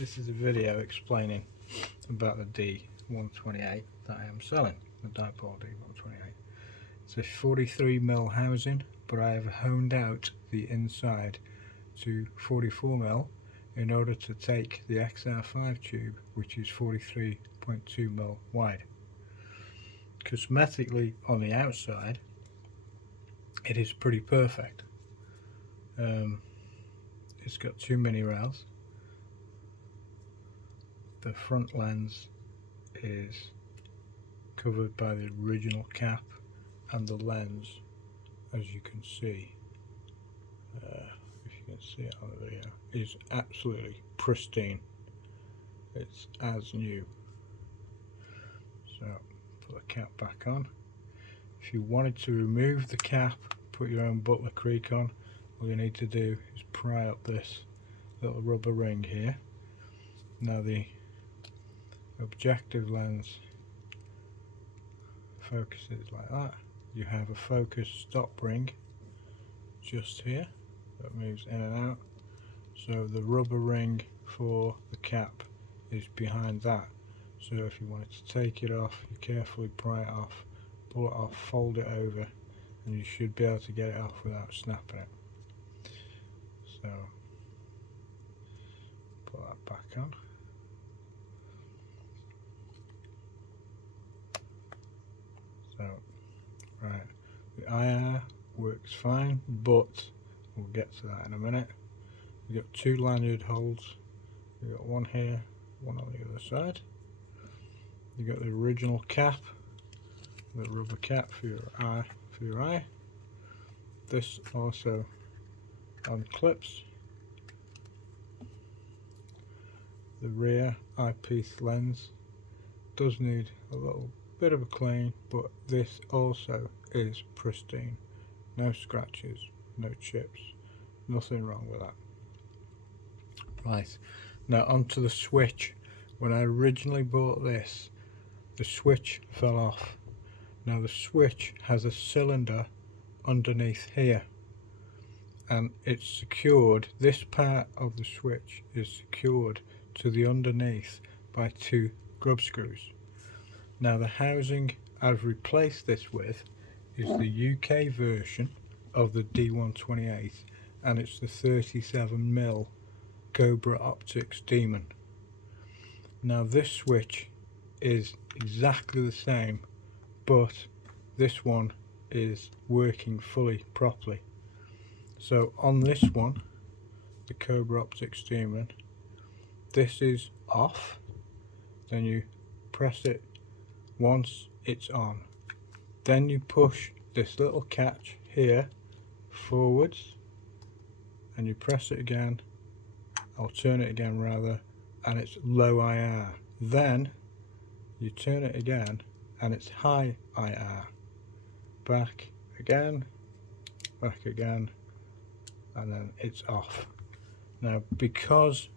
This is a video explaining about the D128 that I am selling, the Dipol D128. It's a 43mm housing, but I have honed out the inside to 44mm in order to take the XR5 tube, which is 43.2mm wide. Cosmetically on the outside, it is pretty perfect. It's got two mini rails. The front lens is covered by the original cap, and the lens, as you can see, if you can see it on the video, is absolutely pristine. It's as new. So put the cap back on. If you wanted to remove the cap, put your own butler creak on, all you need to do is pry up this little rubber ring here. Now the objective lens focuses like that. You have a focus stop ring just here that moves in and out, so the rubber ring for the cap is behind that. So if you wanted to take it off, you carefully pry it off, pull it off, fold it over, and you should be able to get it off without snapping it. So put that back on. So, right, the IR works fine, but we'll get to that in a minute. We've got two lanyard holes. We've got one here, one on the other side. You've got the original cap, the rubber cap for your eye. This also unclips. The rear eyepiece lens does need a little bit of a clean, but this also is pristine. No scratches, no chips, nothing wrong with that. Right, now onto the switch. When I originally bought this, the switch fell off. Now the switch has a cylinder underneath here, and it's secured, this part of the switch is secured to the underneath by two grub screws. Now the housing I've replaced this with is the UK version of the D128, and it's the 37mm Cobra Optics Demon. Now this switch is exactly the same, but this one is working fully properly. So on this one, the Cobra Optics Demon, this is off, then you press it once it's on, then you push this little catch here forwards and you press it again, I'll turn it again rather, and it's low IR. Then you turn it again and it's high IR. Back again, and then it's off. Now because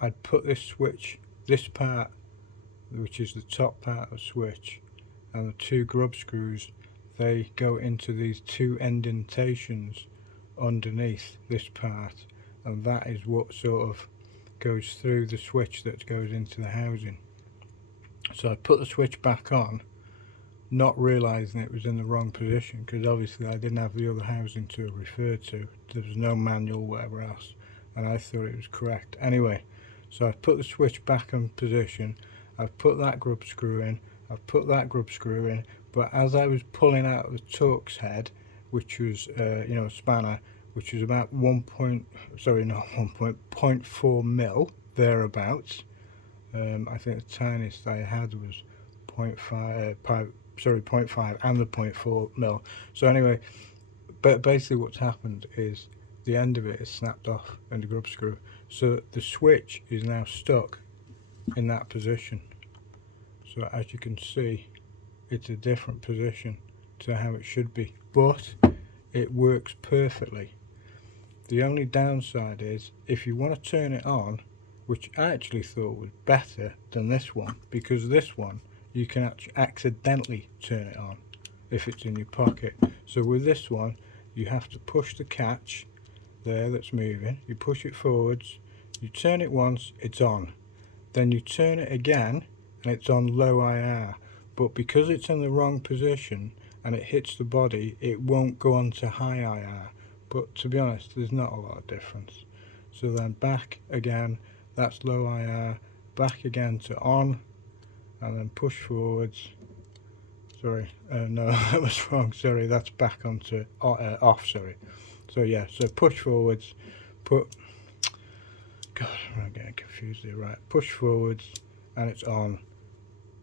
I'd put this switch, this part, which is the top part of the switch, and the two grub screws, they go into these two indentations underneath this part, and that is what sort of goes through the switch that goes into the housing. So I put the switch back on, not realizing it was in the wrong position, because obviously I didn't have the other housing to refer to. There was no manual, whatever else, and I thought it was correct. Anyway, so I put the switch back in position, I've put that grub screw in, I've put that grub screw in, but as I was pulling out the Torx head, which was a spanner, which was about 0.4 mil thereabouts. I think the tiniest I had was 0.5 and the 0.4 mil. So anyway, but basically what's happened is the end of it is snapped off in the grub screw, so the switch is now stuck in that position. So as you can see, it's a different position to how it should be, but it works perfectly. The only downside is if you want to turn it on, which I actually thought was better than this one, because this one you can accidentally turn it on if it's in your pocket. So with this one you have to push the catch there that's moving, you push it forwards, You turn it once, it's on. Then you turn it again and it's on low IR. But because it's in the wrong position and it hits the body, it won't go on to high IR. But to be honest, there's not a lot of difference. So then back again, that's low IR, back again to on, and then push forwards. Sorry, no, that was wrong. Sorry, that's back onto off. Sorry. So yeah, so push forwards, God, I'm getting confused here. Right, push forwards, and it's on,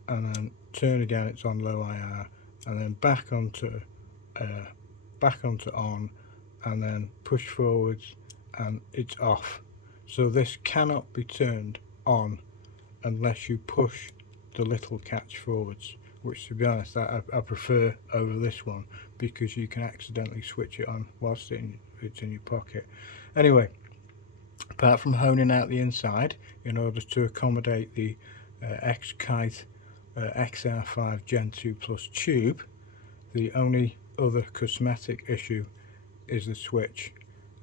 and then turn again, it's on low IR, and then back onto on, and then push forwards, and it's off. So this cannot be turned on unless you push the little catch forwards, which to be honest I prefer over this one, because you can accidentally switch it on whilst it's in your pocket. Anyway, apart from honing out the inside in order to accommodate the ex-KITE XR5 Gen 2 Plus tube, the only other cosmetic issue is the switch.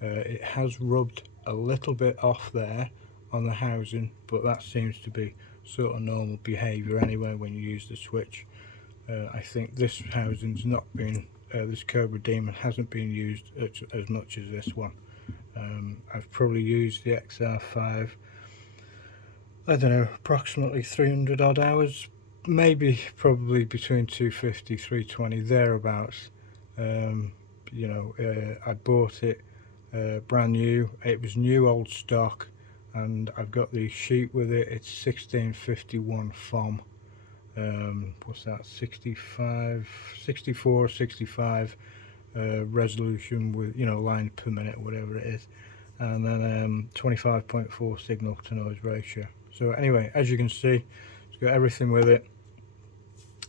It has rubbed a little bit off there on the housing, but that seems to be sort of normal behaviour anyway when you use the switch. I think this housing's not been, this Cobra Demon hasn't been used as much as this one. I've probably used the XR5, I don't know, approximately 300 odd hours, maybe probably between 250, 320, thereabouts. You know, I bought it brand new. It was new old stock, and I've got the sheet with it. It's 1651 FOM. What's that, 64 65 resolution with, you know, line per minute, whatever it is, and then 25.4 signal to noise ratio. So anyway, as you can see, it's got everything with it.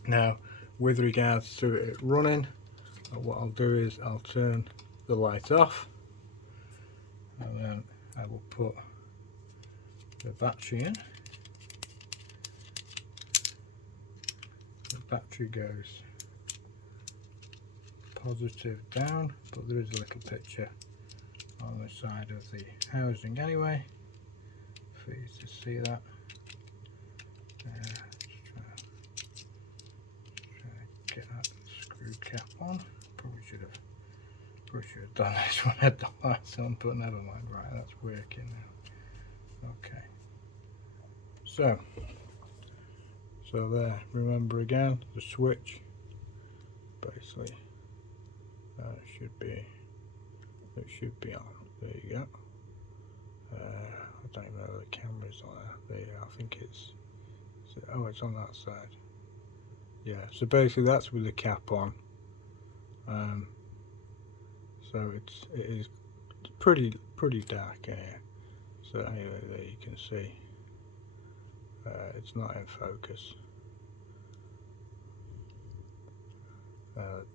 Now with regards to it running, what I'll do is I'll turn the light off, and then I will put the battery in. The battery goes positive down, but there is a little picture on the side of the housing anyway for you to see that. Try to get that screw cap on. Probably should have done this when I had the lights on, but never mind. Right, that's working now. Okay, so there, remember again, the switch basically it should be on. There you go. I don't even know the camera's on there. I think it's on that side. Yeah, so basically that's with the cap on. So it is pretty dark in here. So anyway, there you can see it's not in focus.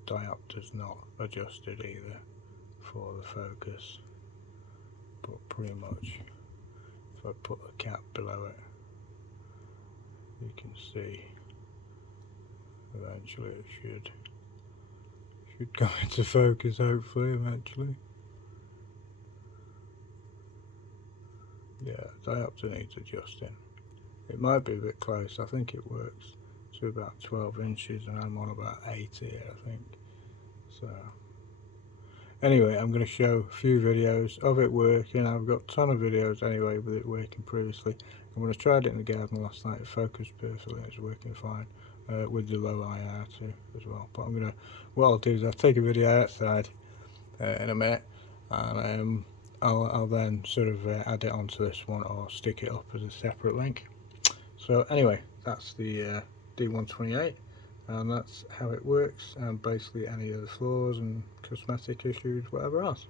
Diopter's not adjusted either for the focus, but pretty much if I put the cap below it, you can see eventually it should go into focus, hopefully eventually. Yeah, diopter needs adjusting. It might be a bit close. I think it works to about 12 inches and I'm on about 8 here, I think. So anyway, I'm going to show a few videos of it working. I've got a ton of videos anyway with it working previously. And when I tried it in the garden last night, it focused perfectly. It's working fine with the low IR too as well. But what I'll do is I'll take a video outside in a minute, and I'll then sort of add it onto this one or stick it up as a separate link. So anyway, that's the D128, and that's how it works, and basically any other flaws and cosmetic issues, whatever else.